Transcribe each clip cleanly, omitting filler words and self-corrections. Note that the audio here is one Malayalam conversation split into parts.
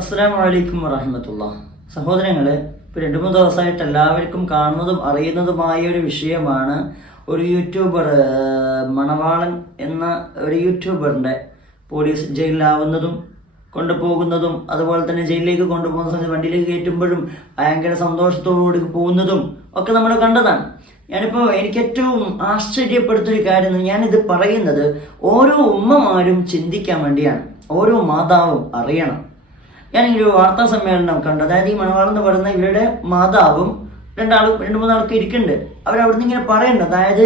അസ്സലാമു അലൈക്കും വറഹ്മത്തുള്ളാഹി. സഹോദരങ്ങളെ, ഇപ്പോൾ 2-3 ദിവസമായിട്ട് എല്ലാവർക്കും കാണുന്നതും അറിയുന്നതുമായ ഒരു വിഷയമാണ് ഒരു യൂട്യൂബർ, മണവാളൻ എന്ന ഒരു യൂട്യൂബറിൻ്റെ പോലീസ് ജയിലിലാവുന്നതും കൊണ്ടുപോകുന്നതും അതുപോലെ തന്നെ ജയിലിലേക്ക് കൊണ്ടുപോകുന്ന സമയത്ത് വണ്ടിയിലേക്ക് കയറ്റുമ്പോഴും ഭയങ്കര സന്തോഷത്തോടുകൂടി പോകുന്നതും ഒക്കെ നമ്മൾ കണ്ടതാണ്. എനിക്ക് ഏറ്റവും ആശ്ചര്യപ്പെടുത്തൊരു കാര്യം, ഞാനിത് പറയുന്നത് ഓരോ ഉമ്മമാരും ചിന്തിക്കാൻ വേണ്ടിയാണ്, ഓരോ മാതാവും അറിയണം. ഞാനിങ്ങനെ വാർത്താ സമ്മേളനം കണ്ടു. അതായത് ഈ മണവാളം എന്ന് പറയുന്ന ഇവരുടെ മാതാവും 2-3 ആൾക്ക് ഇരിക്കുന്നുണ്ട്. അവരവിടുന്ന് ഇങ്ങനെ പറയുന്നുണ്ട്. അതായത്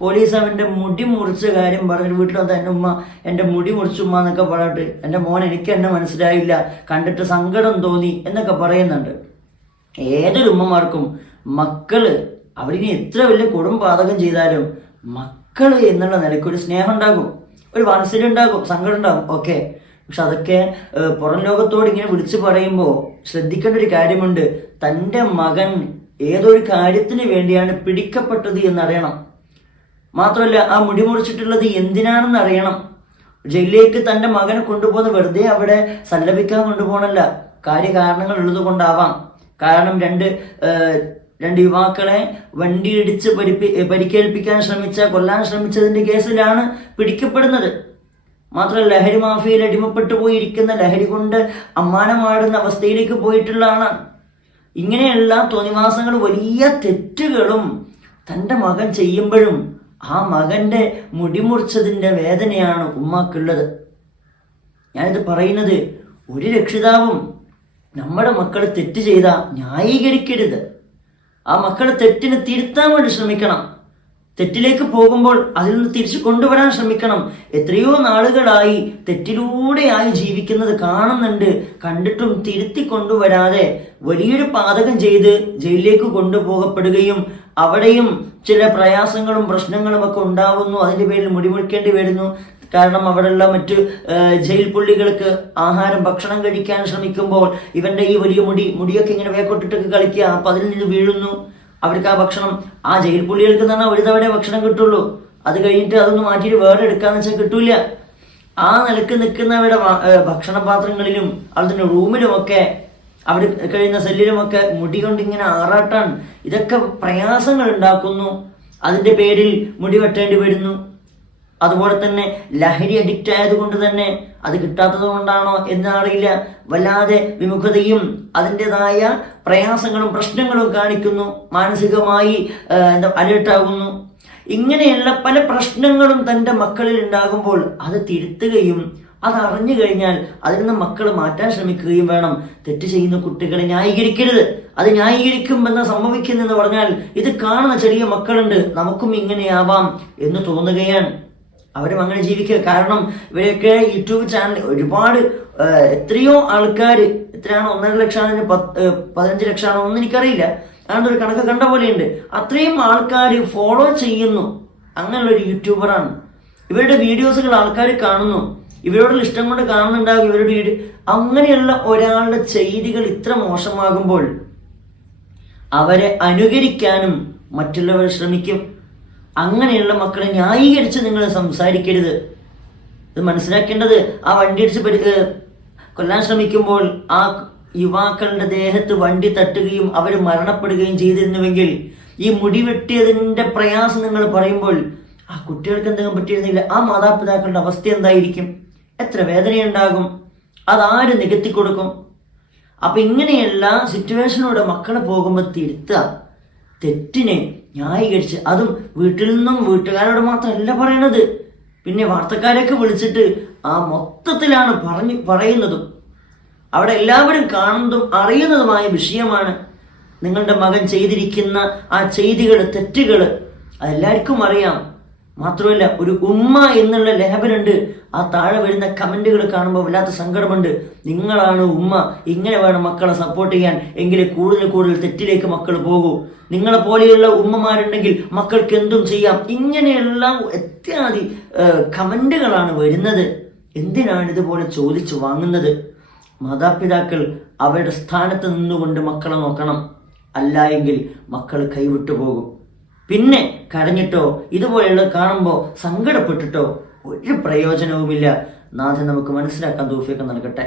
പോലീസ് അവൻ്റെ മുടി മുറിച്ച കാര്യം പറഞ്ഞിട്ട് വീട്ടിൽ വന്ന് എൻ്റെ ഉമ്മ എൻ്റെ മുടി മുറിച്ചു ഉമ്മ എന്നൊക്കെ പറഞ്ഞിട്ട്, എൻ്റെ മോൻ എനിക്ക് എന്നെ മനസ്സിലായില്ല, കണ്ടിട്ട് സങ്കടം തോന്നി എന്നൊക്കെ പറയുന്നുണ്ട്. ഏതൊരു ഉമ്മമാർക്കും മക്കള് അവരിനി എത്ര വലിയ കുടുംബപാതകം ചെയ്താലും മക്കള് എന്നുള്ള നിലയ്ക്ക് ഒരു സ്നേഹം ഉണ്ടാകും, ഒരു വാത്സല്യം ഉണ്ടാകും, സങ്കടം ഉണ്ടാകും, ഓക്കെ. പക്ഷെ അതൊക്കെ പുറം ലോകത്തോട് ഇങ്ങനെ വിളിച്ചു പറയുമ്പോൾ ശ്രദ്ധിക്കേണ്ട ഒരു കാര്യമുണ്ട്. തൻ്റെ മകൻ ഏതൊരു കാര്യത്തിന് വേണ്ടിയാണ് പിടിക്കപ്പെട്ടത് എന്നറിയണം. മാത്രമല്ല ആ മുടി മുറിച്ചിട്ടുള്ളത് എന്തിനാണെന്ന് അറിയണം. ജയിലിലേക്ക് തൻ്റെ മകനെ കൊണ്ടുപോകുന്ന വെറുതെ അവിടെ സല്ലപിക്കാൻ കൊണ്ടുപോകണല്ല, കാര്യകാരണങ്ങൾ ഉള്ളത് കൊണ്ടാവാം. കാരണം രണ്ട് യുവാക്കളെ വണ്ടിയിടിച്ച് പരിക്കേൽപ്പിക്കാൻ കൊല്ലാൻ ശ്രമിച്ചതിന്റെ കേസിലാണ് പിടിക്കപ്പെടുന്നത്. മാത്രമല്ല ലഹരി മാഫിയയിൽ അടിമപ്പെട്ടു പോയിരിക്കുന്ന, ലഹരി കൊണ്ട് അമ്മാനമാടുന്ന അവസ്ഥയിലേക്ക് പോയിട്ടുള്ളതാണ്. ഇങ്ങനെയുള്ള തോന്നിവാസങ്ങൾ, വലിയ തെറ്റുകളും തൻ്റെ മകൻ ചെയ്യുമ്പോഴും ആ മകന്റെ മുടിമുറിച്ചതിൻ്റെ വേദനയാണ് ഉമ്മാക്കുള്ളത്. ഞാനിത് പറയുന്നത്, ഒരു രക്ഷിതാവും നമ്മുടെ മക്കൾ തെറ്റ് ചെയ്താൽ ന്യായീകരിക്കരുത്. ആ മക്കളെ തെറ്റിന് തിരുത്താൻ വേണ്ടി ശ്രമിക്കണം. തെറ്റിലേക്ക് പോകുമ്പോൾ അതിൽ നിന്ന് തിരിച്ചു കൊണ്ടുവരാൻ ശ്രമിക്കണം. എത്രയോ നാളുകളായി തെറ്റിലൂടെയായി ജീവിക്കുന്നത് കാണുന്നുണ്ട്. കണ്ടിട്ടും തിരുത്തി കൊണ്ടുവരാതെ വലിയൊരു പാതകം ചെയ്ത് ജയിലിലേക്ക് കൊണ്ടുപോകപ്പെടുകയും അവിടെയും ചില പ്രയാസങ്ങളും പ്രശ്നങ്ങളും ഒക്കെ ഉണ്ടാവുന്നു. അതിന്റെ പേരിൽ മുടിമുറിക്കേണ്ടി വരുന്നു. കാരണം അവിടെയുള്ള മറ്റ് ജയിൽ പുള്ളികൾക്ക് ഭക്ഷണം കഴിക്കാൻ ശ്രമിക്കുമ്പോൾ ഇവന്റെ ഈ വലിയ മുടിയൊക്കെ ഇങ്ങനെ വേക്കൊട്ടിട്ടൊക്കെ കളിക്കുക, അപ്പൊ അതിൽ നിന്ന് വീഴുന്നു. അവർക്ക് ആ ഭക്ഷണം, ആ ജയിൽ പുള്ളികൾക്ക് തന്നെ ഒരു തവണ ഭക്ഷണം കിട്ടുള്ളൂ. അത് കഴിഞ്ഞിട്ട് അതൊന്ന് മാറ്റിയിട്ട് വേറെ എടുക്കാന്ന് വെച്ചാൽ കിട്ടൂല. ആ നിലക്ക് നിൽക്കുന്നവരുടെ ഭക്ഷണപാത്രങ്ങളിലും അതുപോലെ റൂമിലുമൊക്കെ അവർ കഴിയുന്ന സെല്ലിലുമൊക്കെ മുടി കൊണ്ട് ഇങ്ങനെ ആറാട്ടാണ്. ഇതൊക്കെ പ്രയാസങ്ങൾ ഉണ്ടാക്കുന്നു. അതിന്റെ പേരിൽ മുടി വെട്ടേണ്ടി വരുന്നു. അതുപോലെ തന്നെ ലഹരി അഡിക്റ്റ് ആയതുകൊണ്ട് തന്നെ, അത് കിട്ടാത്തത് കൊണ്ടാണോ എന്നറിയില്ല, വല്ലാതെ വിമുഖതയും അതിൻ്റെതായ പ്രയാസങ്ങളും പ്രശ്നങ്ങളും കാണിക്കുന്നു. മാനസികമായി അലേർട്ടാകുന്നു. ഇങ്ങനെയുള്ള പല പ്രശ്നങ്ങളും തൻ്റെ മക്കളിൽ ഉണ്ടാകുമ്പോൾ അത് തിരുത്തുകയും അത് അറിഞ്ഞു കഴിഞ്ഞാൽ അതിൽ നിന്ന് മക്കൾ മാറ്റാൻ ശ്രമിക്കുകയും വേണം. തെറ്റ് ചെയ്യുന്ന കുട്ടികളെ ന്യായീകരിക്കരുത്. അത് ന്യായീകരിക്കുമെന്ന് സംഭവിക്കുന്നെന്ന് പറഞ്ഞാൽ ഇത് കാണുന്ന ചെറിയ മക്കളുണ്ട്, നമുക്കും ഇങ്ങനെയാവാം എന്ന് തോന്നുകയാണ്. അവരും അങ്ങനെ ജീവിക്കുക. കാരണം ഇവരെയൊക്കെ യൂട്യൂബ് ചാനൽ ഒരുപാട് എത്രയോ ആൾക്കാർ, എത്രയാണോ 1.5 ലക്ഷമാണ് 15 ലക്ഷമാണോ ഒന്നും എനിക്കറിയില്ല, അങ്ങനത്തെ ഒരു കണക്ക് കണ്ട പോലെയുണ്ട്. അത്രയും ആൾക്കാർ ഫോളോ ചെയ്യുന്നു. അങ്ങനെയുള്ളൊരു യൂട്യൂബറാണ്. ഇവരുടെ വീഡിയോസുകൾ ആൾക്കാർ കാണുന്നു, ഇവരോടുള്ള ഇഷ്ടം കൊണ്ട് കാണുന്നുണ്ടാകും ഇവരുടെ വീഡിയോ. അങ്ങനെയുള്ള ഒരാളുടെ ചെയ്തികൾ ഇത്ര മോശമാകുമ്പോൾ അവരെ അനുകരിക്കാനും മറ്റുള്ളവർ ശ്രമിക്കും. അങ്ങനെയുള്ള മക്കളെ ന്യായീകരിച്ച് നിങ്ങൾ സംസാരിക്കരുത്. ഇത് മനസ്സിലാക്കേണ്ടത്, ആ വണ്ടി അടിച്ച് കൊല്ലാൻ ശ്രമിക്കുമ്പോൾ ആ യുവാക്കളുടെ ദേഹത്ത് വണ്ടി തട്ടുകയും അവർ മരണപ്പെടുകയും ചെയ്തിരുന്നുവെങ്കിൽ, ഈ മുടി വെട്ടിയതിൻ്റെ പ്രയാസം നിങ്ങൾ പറയുമ്പോൾ ആ കുട്ടികൾക്ക് എന്തെങ്കിലും പറ്റിയിരുന്നില്ല, ആ മാതാപിതാക്കളുടെ അവസ്ഥ എന്തായിരിക്കും? എത്ര വേദനയുണ്ടാകും? അതാര് നികത്തി കൊടുക്കും? അപ്പൊ ഇങ്ങനെയുള്ള സിറ്റുവേഷനിലൂടെ മക്കളെ പോകുമ്പോൾ തിരുത്തുക, തെറ്റിനെ ന്യായീകരിച്ച്, അതും വീട്ടിൽ നിന്നും വീട്ടുകാരോട് മാത്രമല്ല പറയണത്, പിന്നെ വാർത്തക്കാരെയൊക്കെ വിളിച്ചിട്ട് ആ മൊത്തത്തിലാണ് പറയുന്നതും. അവിടെ എല്ലാവരും കാണുന്നതും അറിയുന്നതുമായ വിഷയമാണ്. നിങ്ങളുടെ മകൻ ചെയ്തിരിക്കുന്ന ആ ചെയ്തികൾ, തെറ്റുകൾ അതെല്ലാവർക്കും അറിയാം. മാത്രമല്ല ഒരു ഉമ്മ എന്നുള്ള ലേബലുണ്ട്. ആ താഴെ വരുന്ന കമന്റുകൾ കാണുമ്പോൾ വല്ലാത്ത സങ്കടമുണ്ട്. നിങ്ങളാണ് ഉമ്മ, ഇങ്ങനെ വേണം മക്കളെ സപ്പോർട്ട് ചെയ്യാൻ, എങ്കിലേ കൂടുതൽ തെറ്റിലേക്ക് മക്കൾ പോകൂ. നിങ്ങളെ പോലെയുള്ള ഉമ്മമാരുണ്ടെങ്കിൽ മക്കൾക്ക് എന്തും ചെയ്യാം. ഇങ്ങനെയുള്ള ഇത്യാദി കമന്റുകളാണ് വരുന്നത്. എന്തിനാണ് ഇതുപോലെ ചോദിച്ചു വാങ്ങുന്നത്? മാതാപിതാക്കൾ അവരുടെ സ്ഥാനത്ത് നിന്നുകൊണ്ട് മക്കളെ നോക്കണം. അല്ല എങ്കിൽ മക്കൾ കൈവിട്ടു പോകും. പിന്നെ കരഞ്ഞിട്ടോ ഇതുപോലെയുള്ള കാണുമ്പോൾ സങ്കടപ്പെട്ടിട്ടോ ഒരു പ്രയോജനവുമില്ല. നാഥൻ നമുക്ക് മനസ്സിലാക്കാൻ തൗഫീഖ് നൽകട്ടെ.